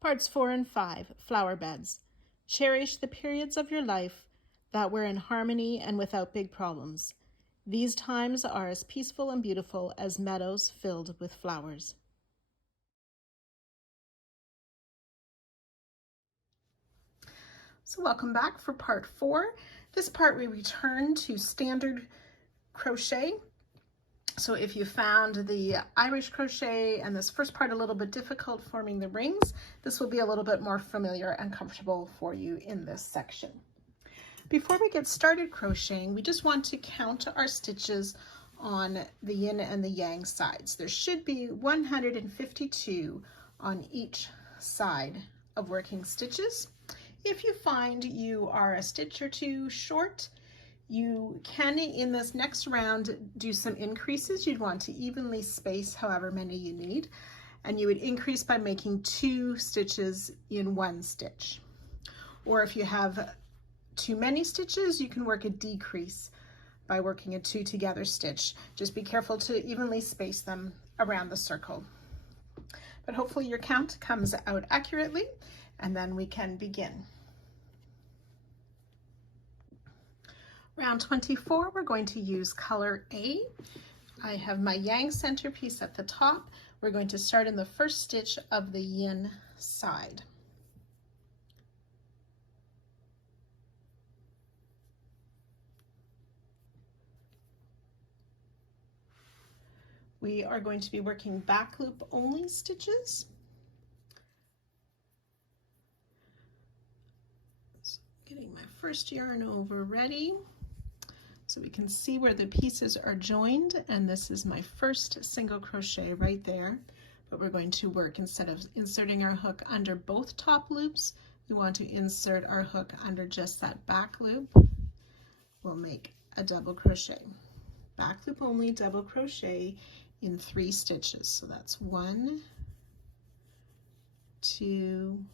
Parts 4 and 5, Flower Beds. Cherish the periods of your life that were in harmony and without big problems. These times are as peaceful and beautiful as meadows filled with flowers. So welcome back for part 4. This part we return to standard crochet. So if you found the Irish crochet and this first part a little bit difficult forming the rings, this will be a little bit more familiar and comfortable for you in this section. Before we get started crocheting, we just want to count our stitches on the yin and the yang sides. There should be 152 on each side of working stitches. If you find you are a stitch or two short, you can, in this next round, do some increases. You'd want to evenly space however many you need, and you would increase by making 2 stitches in 1 stitch. Or if you have too many stitches, you can work a decrease by working a 2 together stitch. Just be careful to evenly space them around the circle. But hopefully your count comes out accurately, and then we can begin. Round 24, we're going to use color A. I have my yang centerpiece at the top. We're going to start in the first stitch of the yin side. We are going to be working back loop only stitches. So getting my first yarn over ready, so we can see where the pieces are joined, and this is my first single crochet right there. But we're going to work, instead of inserting our hook under both top loops, we want to insert our hook under just that back loop. We'll make a double crochet. Back loop only double crochet in 3 stitches. So that's 1, 2,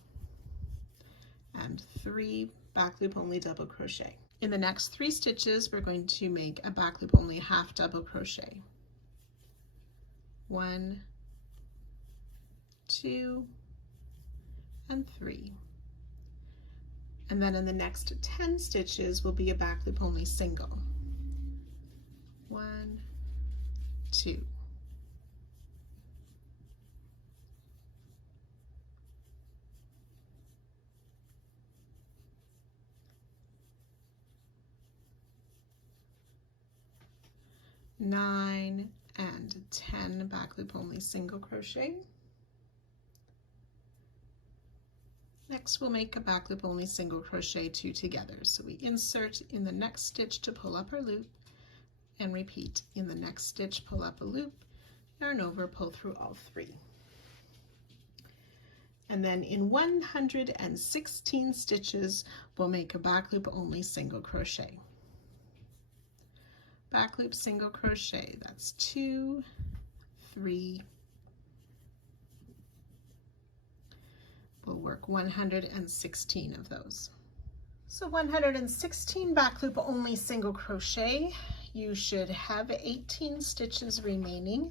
and 3 back loop only double crochet. In the next 3 stitches, we're going to make a back loop only half double crochet. 1, 2, and 3. And then in the next 10 stitches will be a back loop only single. 1, 2. Nine and 10 back loop only single crochet. Next we'll make a back loop only single crochet 2 together. So we insert in the next stitch to pull up our loop, and repeat in the next stitch, pull up a loop, yarn over, pull through all 3. And then in 116 stitches we'll make a back loop only single crochet. Back loop single crochet, that's 2, 3. We'll work 116 of those. So 116 back loop only single crochet. You should have 18 stitches remaining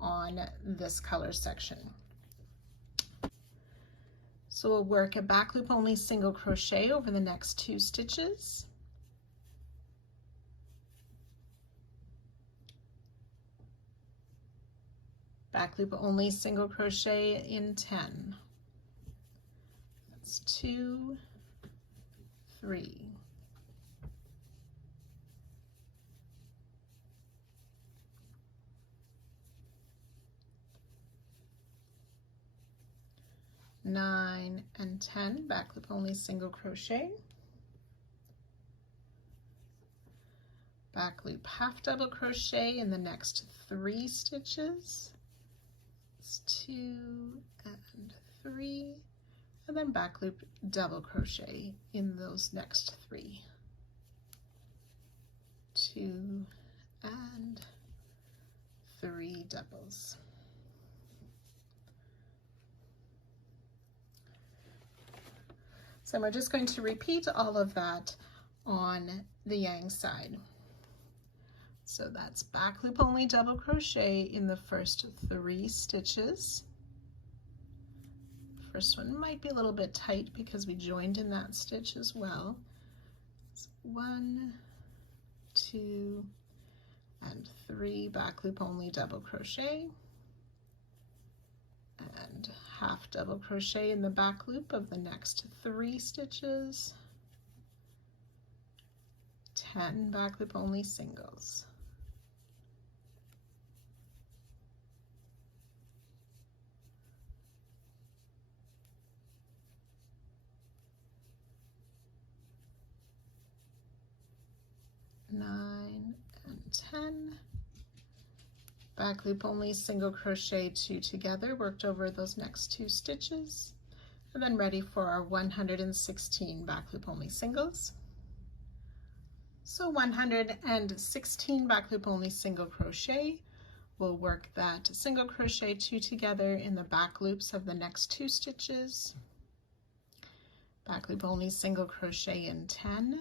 on this color section. So we'll work a back loop only single crochet over the next 2 stitches. Back loop only single crochet in 10. That's 2, 3. Nine and 10 back loop only single crochet. Back loop half double crochet in the next 3 stitches. 2 and 3, and then back loop double crochet in those next 3. 2 and 3 doubles. So we're just going to repeat all of that on the yang side. So that's back loop only double crochet in the first 3 stitches. First one might be a little bit tight because we joined in that stitch as well. So 1, 2, and 3 back loop only double crochet, and half double crochet in the back loop of the next 3 stitches, 10 back loop only singles. Nine and 10. Back loop only single crochet 2 together, worked over those next 2 stitches, and then ready for our 116 back loop only singles. So 116 back loop only single crochet. We'll work that single crochet 2 together in the back loops of the next 2 stitches. Back loop only single crochet in 10.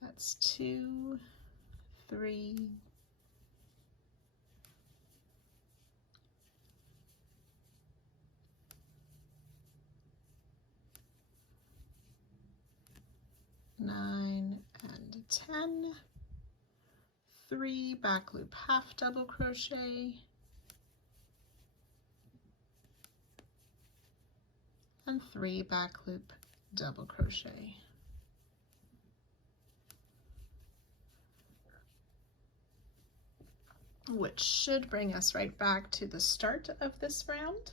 That's 2, 3, 9 and 10, 3 back loop half double crochet, and 3 back loop double crochet. Which should bring us right back to the start of this round.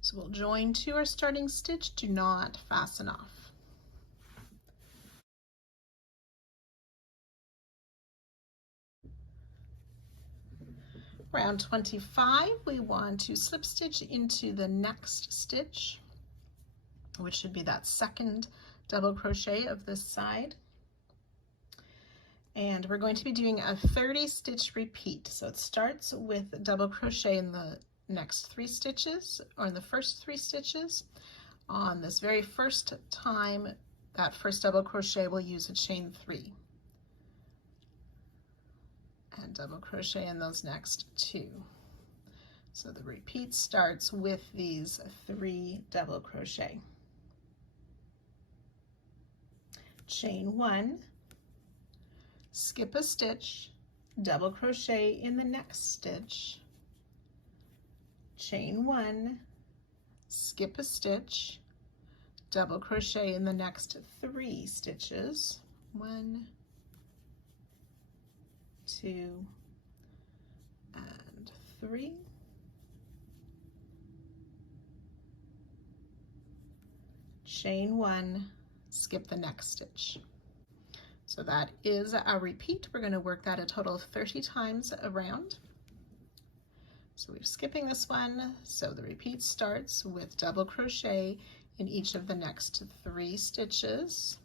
So we'll join to our starting stitch, do not fasten off. Round 25, we want to slip stitch into the next stitch, which should be that second double crochet of this side. And we're going to be doing a 30 stitch repeat. So it starts with double crochet in the next 3 stitches, or in the first 3 stitches. On this very first time, that first double crochet, we'll use a chain 3. And double crochet in those next 2. So the repeat starts with these 3 double crochet. Chain 1, skip a stitch, double crochet in the next stitch, chain 1, skip a stitch, double crochet in the next 3 stitches, 1, 2, and 3, chain 1, skip the next stitch. So that is a repeat. We're going to work that a total of 30 times around. So we're skipping this one, so the repeat starts with double crochet in each of the next 3 stitches,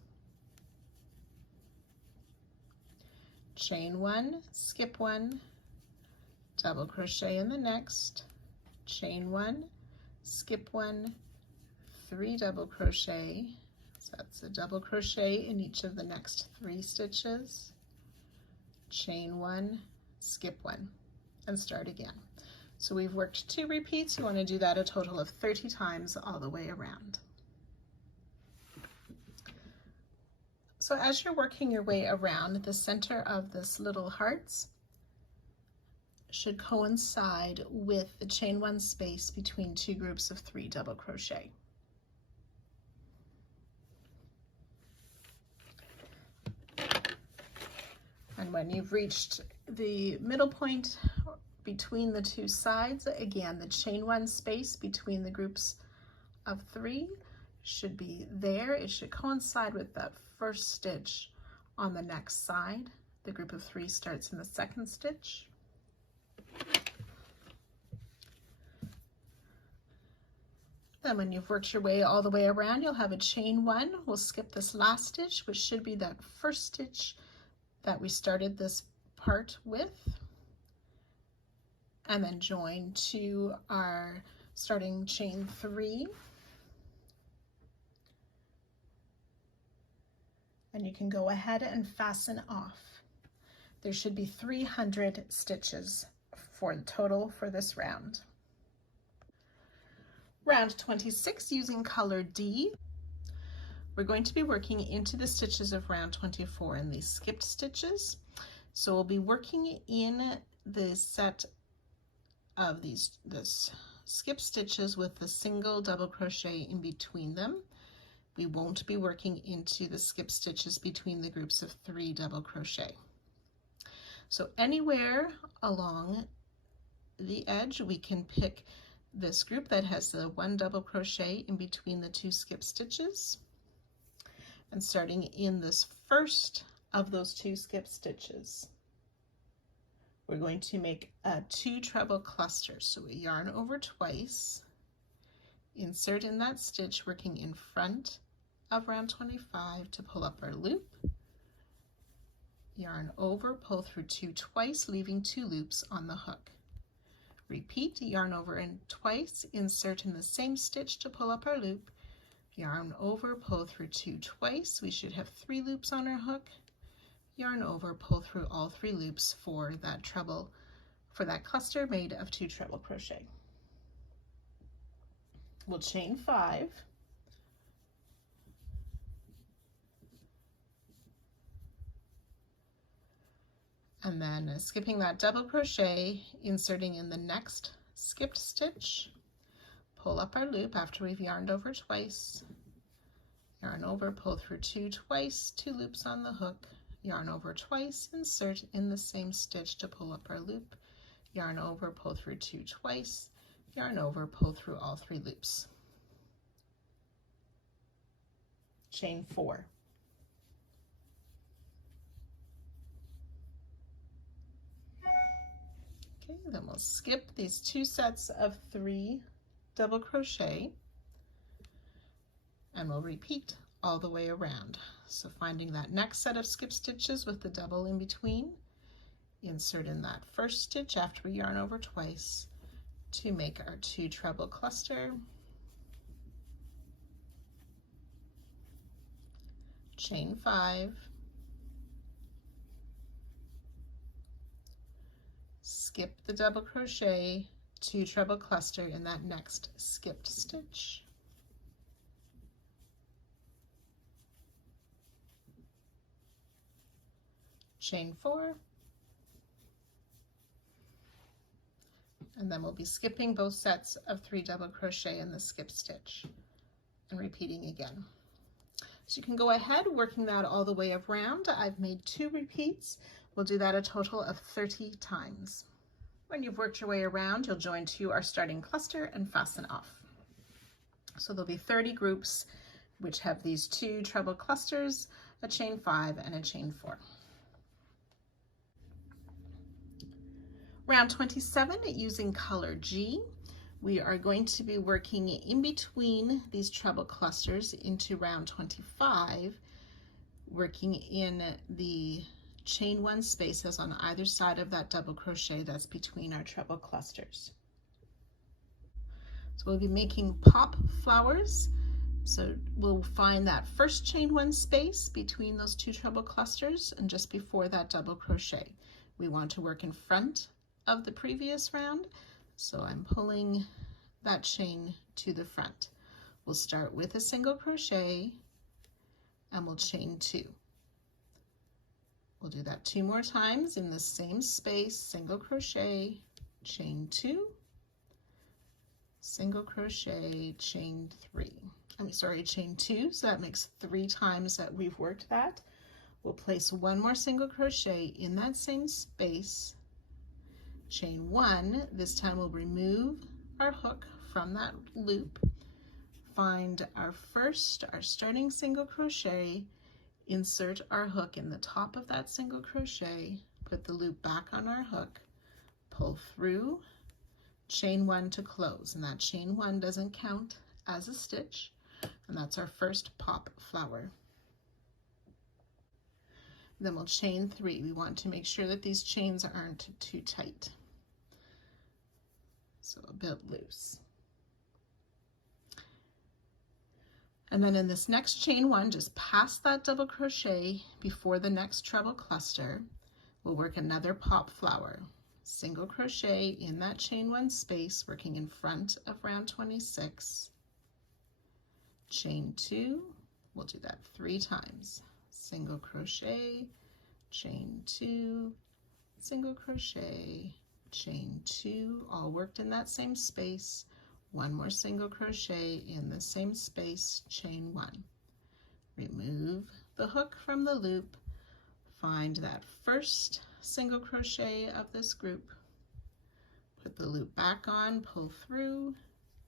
chain 1, skip 1, double crochet in the next, chain 1, skip 1, 3 double crochet, so that's a double crochet in each of the next 3 stitches, chain 1, skip 1, and start again. So we've worked 2 repeats. You want to do that a total of 30 times all the way around. So as you're working your way around, the center of this little hearts should coincide with the chain 1 space between 2 groups of 3 double crochet. And when you've reached the middle point between the 2 sides, again, the chain 1 space between the groups of 3 should be there. It should coincide with that first stitch on the next side. The group of 3 starts in the second stitch. Then when you've worked your way all the way around, you'll have a chain 1. We'll skip this last stitch, which should be that first stitch that we started this part with, and then join to our starting chain 3. And you can go ahead and fasten off. There should be 300 stitches for the total for this round. Round 26 using color D. We're going to be working into the stitches of round 24 in these skipped stitches. So we'll be working in the set of this skip stitches with the single double crochet in between them. We won't be working into the skip stitches between the groups of 3 double crochet. So anywhere along the edge we can pick this group that has the 1 double crochet in between the 2 skip stitches, and starting in this first of those 2 skip stitches we're going to make 2 treble clusters. So we yarn over twice, insert in that stitch working in front of round 25 to pull up our loop, yarn over, pull through 2 twice, leaving 2 loops on the hook. Repeat, yarn over and twice, insert in the same stitch to pull up our loop, yarn over, pull through 2 twice, we should have 3 loops on our hook, yarn over, pull through all 3 loops for that cluster made of 2 treble crochet. We'll chain 5, and then skipping that double crochet, inserting in the next skipped stitch, pull up our loop after we've yarned over twice, yarn over, pull through 2 twice, 2 loops on the hook, yarn over twice, insert in the same stitch to pull up our loop, yarn over, pull through 2 twice, yarn over, pull through all 3 loops. Chain 4. Okay, then we'll skip these 2 sets of 3 double crochet, and we'll repeat all the way around. So finding that next set of skip stitches with the double in between, insert in that first stitch after we yarn over twice to make our 2 treble cluster, chain 5, skip the double crochet, 2 treble cluster in that next skipped stitch, chain 4, and then we'll be skipping both sets of 3 double crochet in the skip stitch and repeating again. So you can go ahead working that all the way around. I've made 2 repeats. We'll do that a total of 30 times. When you've worked your way around, you'll join to our starting cluster and fasten off. So there'll be 30 groups which have these 2 treble clusters, a chain 5 and a chain 4. Round 27 using color G, we are going to be working in between these treble clusters into round 25, working in the chain 1 spaces on either side of that double crochet that's between our treble clusters. So we'll be making pop flowers. So we'll find that first chain 1 space between those 2 treble clusters and just before that double crochet. We want to work in front of the previous round, so I'm pulling that chain to the front. We'll start with a single crochet and we'll chain 2. We'll do that 2 more times in the same space, single crochet, chain 2, single crochet, chain 2, so that makes 3 times that we've worked that. We'll place 1 more single crochet in that same space, chain 1, this time we'll remove our hook from that loop, find our starting single crochet, insert our hook in the top of that single crochet, put the loop back on our hook, pull through, chain 1 to close, and that chain 1 doesn't count as a stitch, and that's our first pop flower. Then we'll chain 3. We want to make sure that these chains aren't too tight, so a bit loose. And then in this next chain 1, just past that double crochet before the next treble cluster, we'll work another pop flower. single crochet in that chain 1 space working in front of round 26, chain 2, we'll do that 3 times, single crochet, chain 2, single crochet, chain 2, all worked in that same space, 1 more single crochet in the same space, chain 1. Remove the hook from the loop, find that first single crochet of this group, put the loop back on, pull through,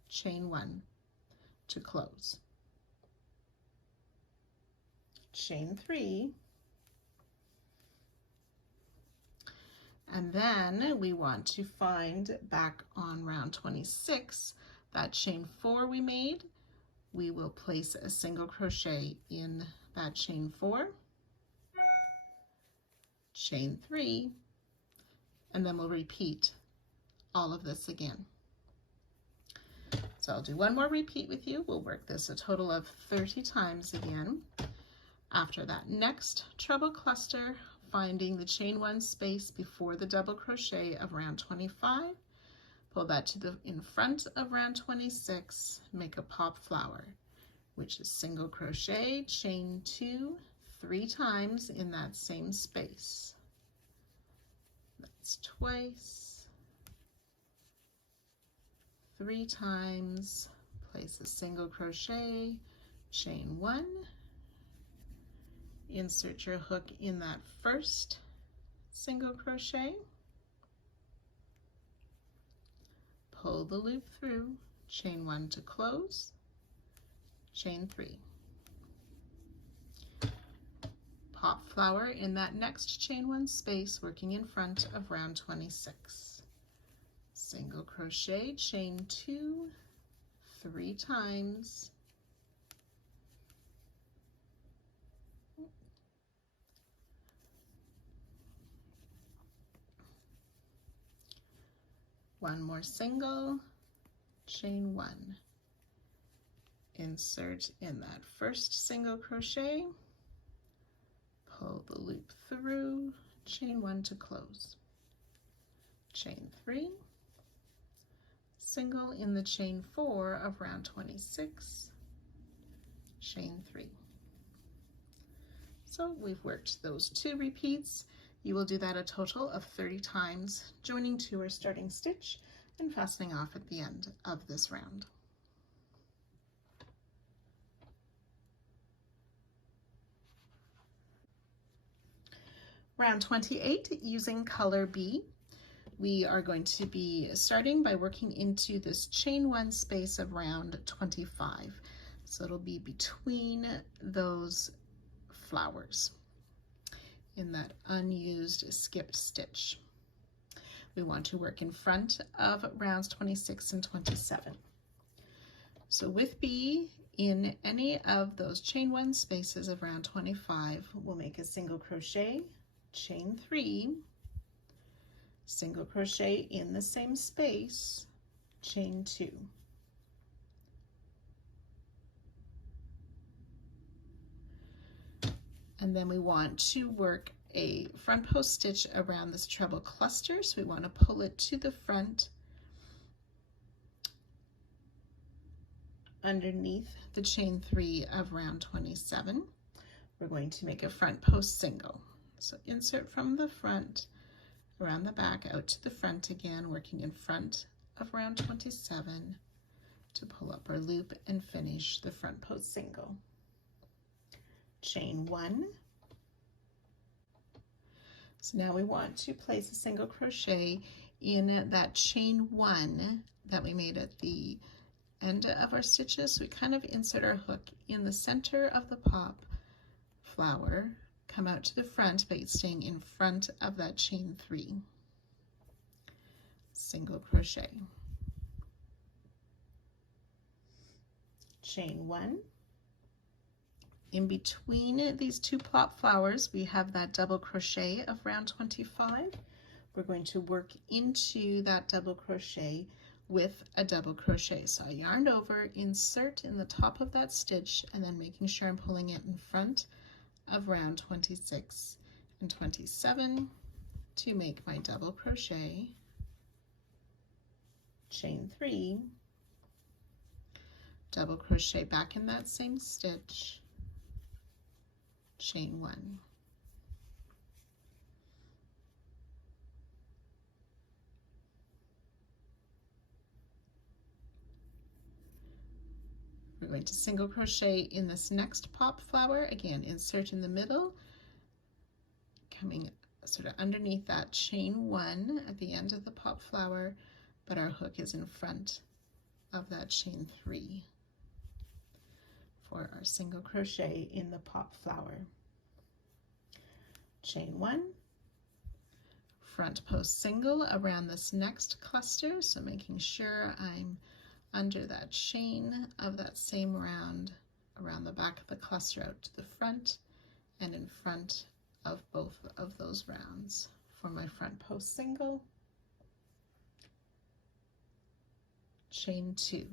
chain 1 to close. Chain 3, and then we want to find back on round 26 that chain 4 we made. We will place a single crochet in that chain 4, chain 3, and then we'll repeat all of this again. So I'll do one more repeat with you. We'll work this a total of 30 times again. After that next treble cluster, finding the chain 1 space before the double crochet of round 25, pull that to the in front of round 26, make a pop flower, which is single crochet, chain 2, 3 times in that same space. That's twice, 3 times, place a single crochet, chain 1, insert your hook in that first single crochet, pull the loop through, chain 1 to close, chain 3. Pop flower in that next chain 1 space working in front of round 26. Single crochet, chain 2, 3 times, one more single, chain 1, insert in that first single crochet, pull the loop through, chain 1 to close, chain 3, single in the chain 4 of round 26, chain 3. So we've worked those 2 repeats. You will do that a total of 30 times, joining to our starting stitch and fastening off at the end of this round. Round 28, using color B, we are going to be starting by working into this chain 1 space of round 25. So it'll be between those flowers in that unused skipped stitch. We want to work in front of rounds 26 and 27. So with B, in any of those chain 1 spaces of round 25, we'll make a single crochet, chain 3, single crochet in the same space, chain 2. And then we want to work a front post stitch around this treble cluster. So we want to pull it to the front underneath the chain 3 of round 27. We're going to make a front post single. So insert from the front, around the back, out to the front again, working in front of round 27 to pull up our loop and finish the front post single. Chain 1. So now we want to place a single crochet in that chain 1 that we made at the end of our stitches. So we kind of insert our hook in the center of the pop flower, come out to the front, but staying in front of that chain 3. Single crochet. Chain 1. In between these 2 plop flowers, we have that double crochet of round 25. We're going to work into that double crochet with a double crochet. So I yarned over, insert in the top of that stitch, and then making sure I'm pulling it in front of round 26 and 27. to make my double crochet, chain 3, double crochet back in that same stitch, chain 1. We're going to single crochet in this next pop flower. Again, insert in the middle, coming sort of underneath that chain 1 at the end of the pop flower, but our hook is in front of that chain 3 for our single crochet in the pop flower. Chain 1, front post single around this next cluster, so making sure I'm under that chain of that same round around the back of the cluster out to the front and in front of both of those rounds for my front post single, chain 2,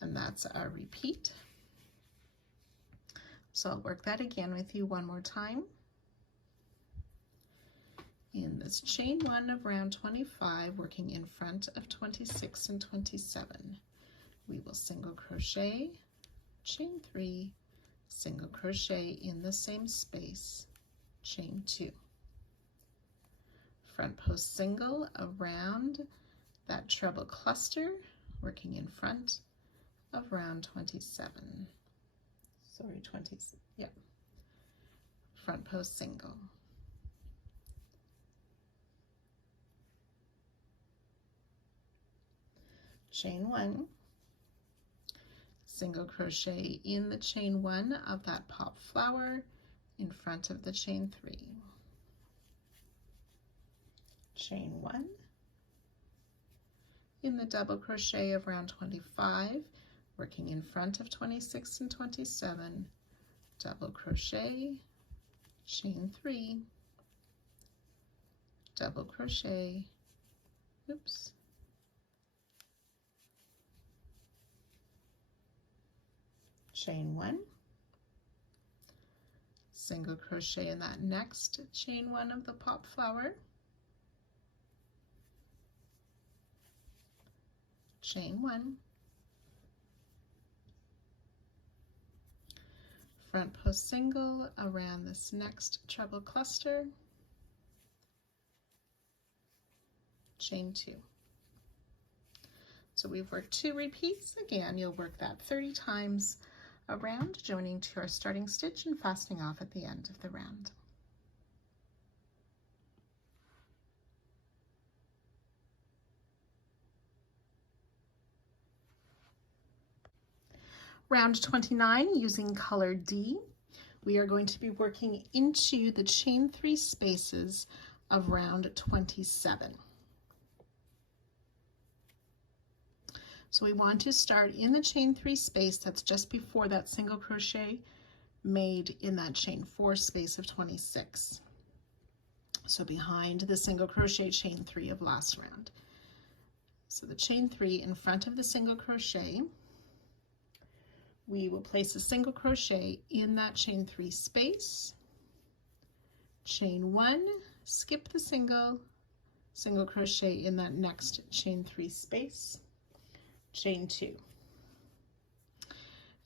and that's our repeat. So I'll work that again with you one more time. In this chain 1 of round 25, working in front of 26 and 27, we will single crochet, chain 3, single crochet in the same space, chain 2. Front post single around that treble cluster, working in front of round 27. Sorry, 20, yeah. Front post single. Chain 1, single crochet in the chain 1 of that pop flower in front of the chain 3. Chain 1, in the double crochet of round 25, working in front of 26 and 27, double crochet, chain 3, double crochet, oops, chain 1, single crochet in that next chain 1 of the pop flower, chain 1, front post single around this next treble cluster, chain 2. So we've worked 2 repeats. Again, you'll work that 30 times around, joining to our starting stitch and fastening off at the end of the round. Round 29, using color D, we are going to be working into the chain 3 spaces of round 27. So we want to start in the chain 3 space that's just before that single crochet made in that chain 4 space of 26. So behind the single crochet chain 3 of last round. So the chain 3 in front of the single crochet, we will place a single crochet in that chain 3 space, chain 1, skip the single crochet in that next chain 3 space, chain 2.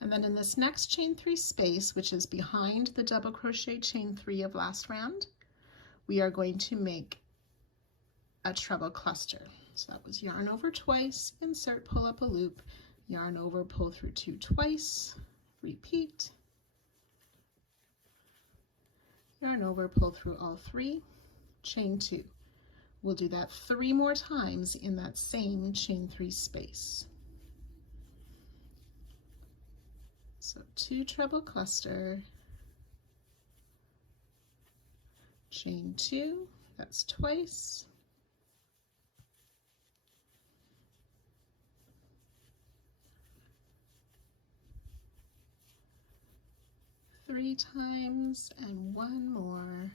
And then in this next chain 3 space, which is behind the double crochet chain 3 of last round, we are going to make a treble cluster. So that was yarn over twice, insert, pull up a loop, yarn over, pull through 2 twice, repeat, yarn over, pull through all 3, chain 2. We'll do that 3 more times in that same chain 3 space. So 2 treble cluster, chain 2, that's twice, three times, and 1 more.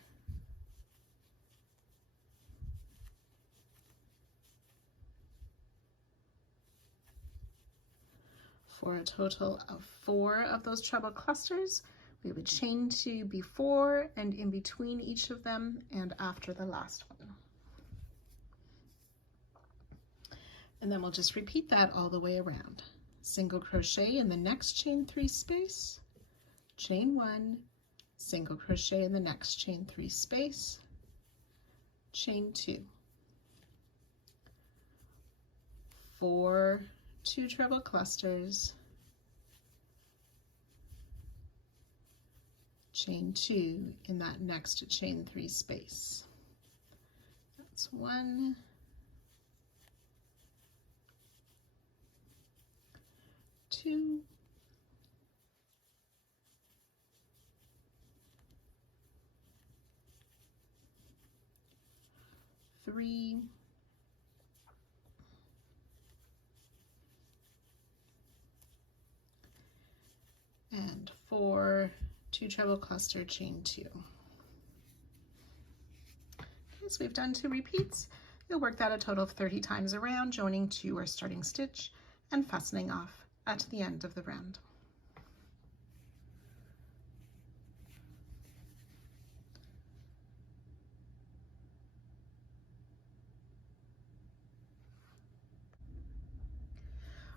For a total of 4 of those treble clusters, We would chain 2 before and in between each of them and after the last one. And then we'll just repeat that all the way around. Single crochet in the next chain 3 space, chain 1, single crochet in the next chain 3 space, chain 2, 4 2 treble clusters, chain 2 in that next chain 3 space. That's 1, 2, 3, and 4 2 treble cluster, chain 2. Okay, so we've done 2 repeats. You'll work that a total of 30 times around, joining to our starting stitch and fastening off at the end of the round.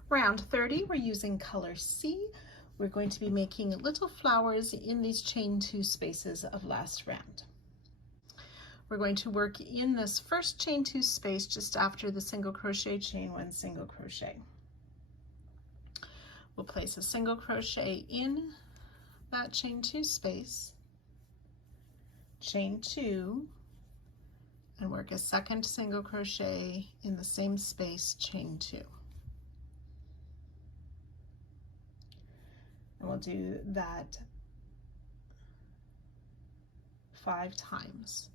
Round 30, we're using color C. We're going to be making little flowers in these chain 2 spaces of last round. We're going to work in this first chain 2 space just after the single crochet, chain 1, single crochet. We'll place a single crochet in that chain 2 space, chain 2, and work a second single crochet in the same space, chain 2. And we'll do that 5 times.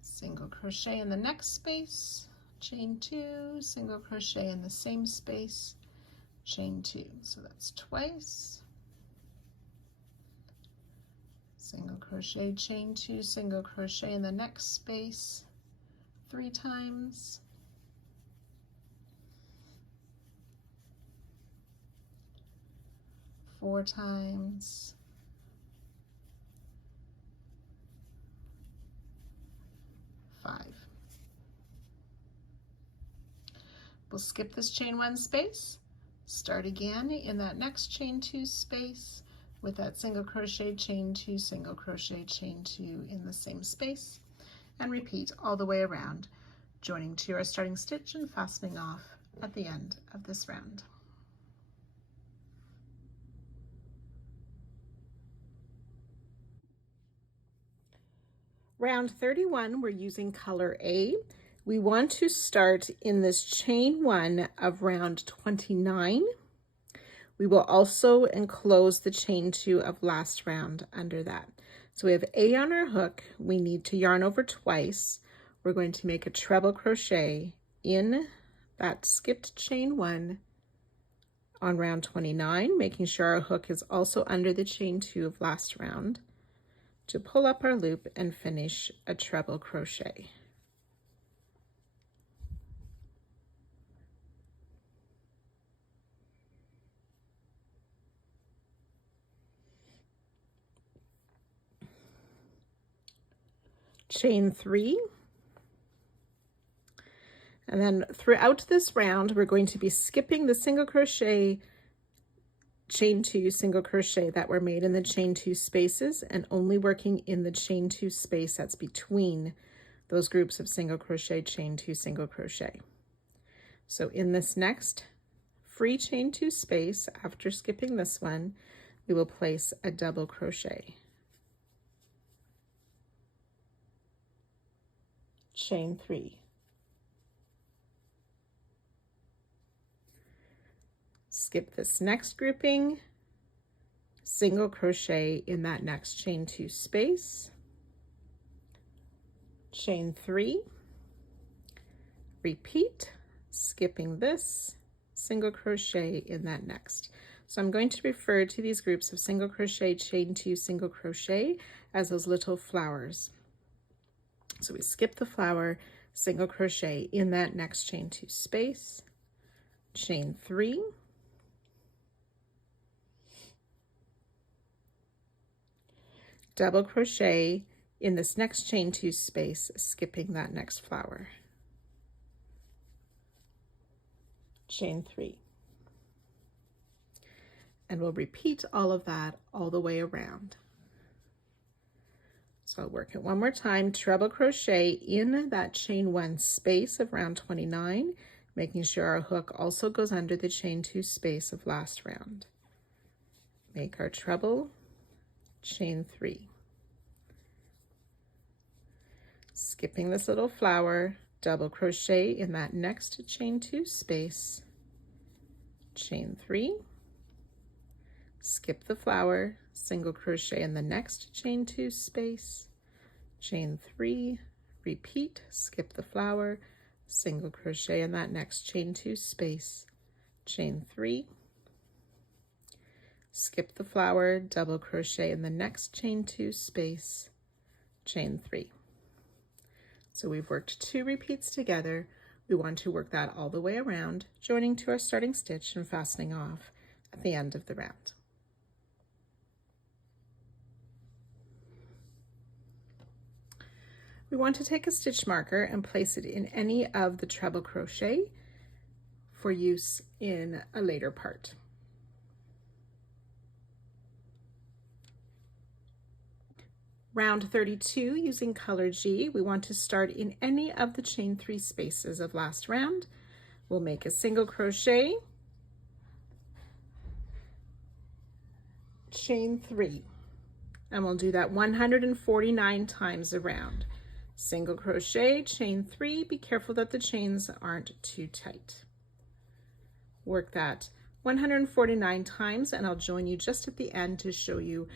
Single crochet in the next space, chain 2, single crochet in the same space, chain 2. So that's twice. Single crochet, chain 2, single crochet in the next space 3 times. Four times. 5. We'll skip this chain 1 space, start again in that next chain 2 space with that single crochet, chain 2, single crochet, chain 2 in the same space, and repeat all the way around, joining to our starting stitch and fastening off at the end of this round. Round 31, we're using color A. We want to start in this chain 1 of round 29. We will also enclose the chain 2 of last round under that. So we have A on our hook. We need to yarn over twice. We're going to make a treble crochet in that skipped chain 1 on round 29, making sure our hook is also under the chain 2 of last round, to pull up our loop and finish a treble crochet. Chain 3, and then throughout this round we're going to be skipping the single crochet, chain 2, single crochet that were made in the chain 2 spaces, and only working in the chain 2 space that's between those groups of single crochet, chain 2, single crochet. So in this next free chain 2 space, after skipping this one, we will place a double crochet, chain 3, skip this next grouping, single crochet in that next chain 2 space, chain 3, repeat, skipping this, single crochet in that next. So I'm going to refer to these groups of single crochet, chain 2, single crochet as those little flowers. So we skip the flower, single crochet in that next chain 2 space, chain 3, double crochet in this next chain 2 space, skipping that next flower. Chain 3. And we'll repeat all of that all the way around. So I'll work it one more time, treble crochet in that chain 1 space of round 29, making sure our hook also goes under the chain 2 space of last round. Make our treble, chain 3. Skipping this little flower, double crochet in that next chain 2 space, chain 3, skip the flower, single crochet in the next chain 2 space, chain 3, repeat, skip the flower, single crochet in that next chain 2 space, chain 3, skip the flower, double crochet in the next chain 2 space, chain 3. So we've worked 2 repeats together. We want to work that all the way around, joining to our starting stitch and fastening off at the end of the round. We want to take a stitch marker and place it in any of the treble crochet for use in a later part. Round 32, using color G, we want to start in any of the chain 3 spaces of last round. We'll make a single crochet, chain 3, and we'll do that 149 times around. Single crochet, chain 3, be careful that the chains aren't too tight. Work that 149 times, and I'll join you just at the end to show you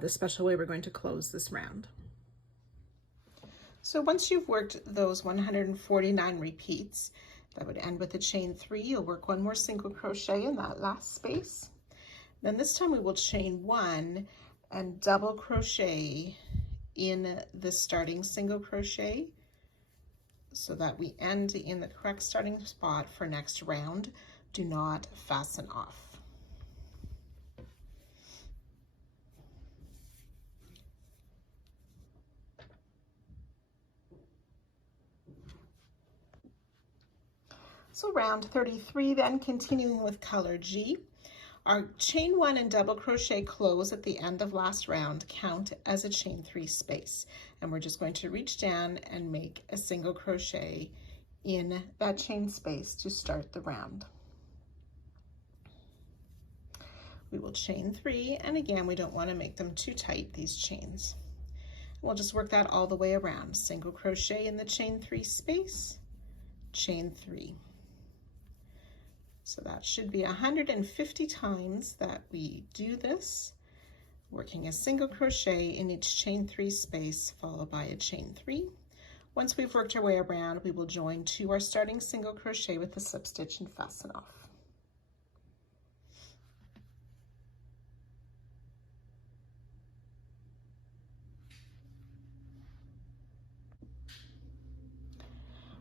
the special way we're going to close this round. So once you've worked those 149 repeats, that would end with a chain 3. You'll work 1 more single crochet in that last space. Then this time we will chain 1 and double crochet in the starting single crochet so that we end in the correct starting spot for next round. Do not fasten off. So round 33 then, continuing with color G. Our chain 1 and double crochet close at the end of last round count as a chain 3 space. And we're just going to reach down and make a single crochet in that chain space to start the round. We will chain 3, and again, we don't want to make them too tight, these chains. We'll just work that all the way around. Single crochet in the chain 3 space, chain 3. So that should be 150 times that we do this, working a single crochet in each chain 3 space, followed by a chain 3. Once we've worked our way around, we will join to our starting single crochet with the slip stitch and fasten off.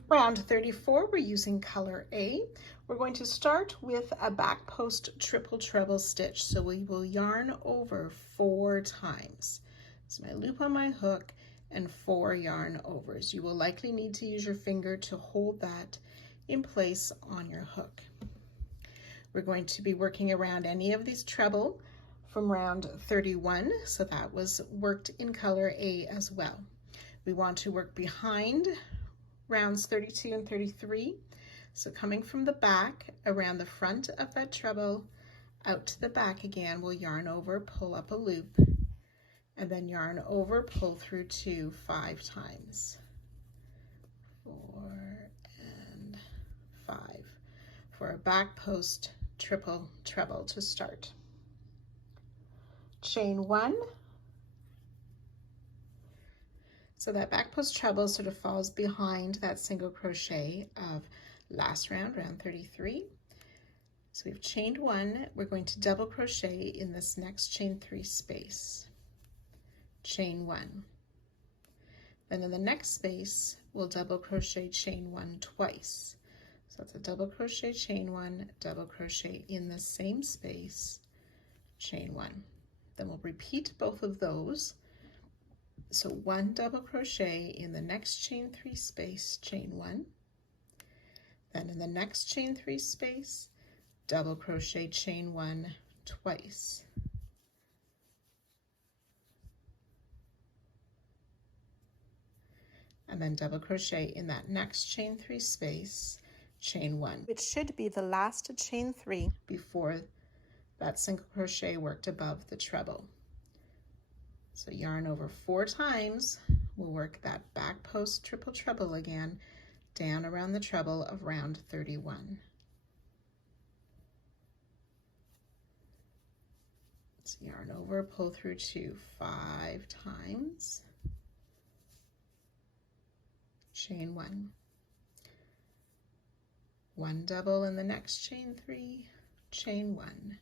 Round 34, we're using color A. We're going to start with a back post triple treble stitch. So we will yarn over 4 times. So my loop on my hook and 4 yarn overs. You will likely need to use your finger to hold that in place on your hook. We're going to be working around any of these treble from round 31. So that was worked in color A as well. We want to work behind rounds 32 and 33. So coming from the back around the front of that treble out to the back again, we'll yarn over, pull up a loop, and then yarn over, pull through 2 5 times. 4 and 5 for a back post triple treble to start. Chain 1. So that back post treble sort of falls behind that single crochet of last round, round 33. So we've chained 1, we're going to double crochet in this next chain 3 space. Chain 1. Then in the next space, we'll double crochet chain 1 twice. So that's a double crochet, chain 1, double crochet in the same space, chain 1. Then we'll repeat both of those So 1 double crochet in the next chain 3 space, chain 1, then in the next chain 3 space, double crochet, chain 1 twice. And then double crochet in that next chain 3 space, chain 1, which should be the last chain 3 before that single crochet worked above the treble. So yarn over 4 times, we'll work that back post triple treble again down around the treble of round 31. So yarn over, pull through 2 5 times, chain 1, 1 double in the next chain 3, chain 1,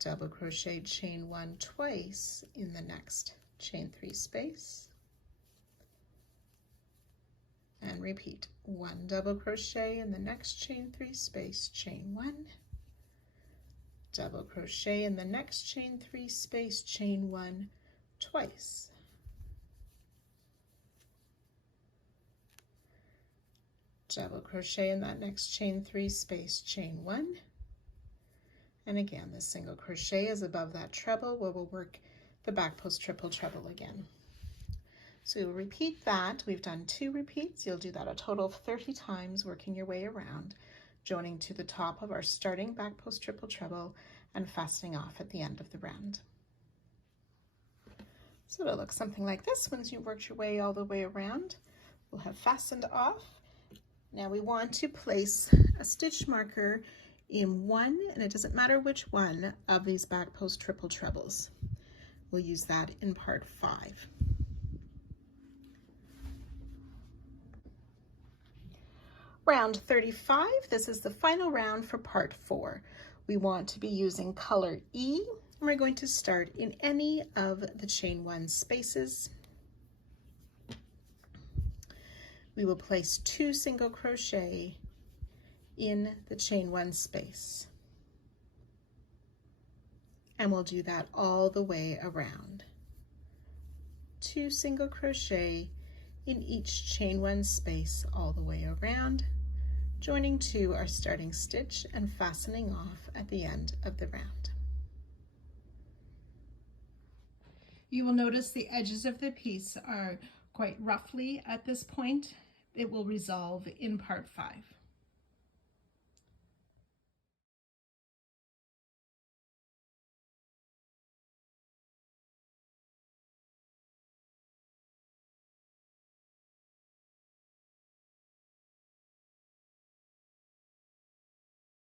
double crochet, chain 1 twice in the next chain 3 space, and repeat. 1 double crochet in the next chain 3 space, chain 1, double crochet in the next chain 3 space, chain 1 twice, double crochet in that next chain 3 space, chain 1, and again the single crochet is above that treble where we'll work the back post triple treble again. So you'll repeat that. We've done 2 repeats. You'll do that a total of 30 times, working your way around, joining to the top of our starting back post triple treble and fastening off at the end of the round. So it'll look something like this once you've worked your way all the way around. We'll have fastened off. Now we want to place a stitch marker in one, and it doesn't matter which one, of these back post triple trebles. We'll use that in part 5. Round 35, this is the final round for part 4. We want to be using color E, and we're going to start in any of the chain 1 spaces. We will place 2 single crochet in the chain 1 space, and we'll do that all the way around. 2 single crochet in each chain 1 space all the way around, joining to our starting stitch and fastening off at the end of the round. You will notice the edges of the piece are quite roughly at this point. It will resolve in part 5.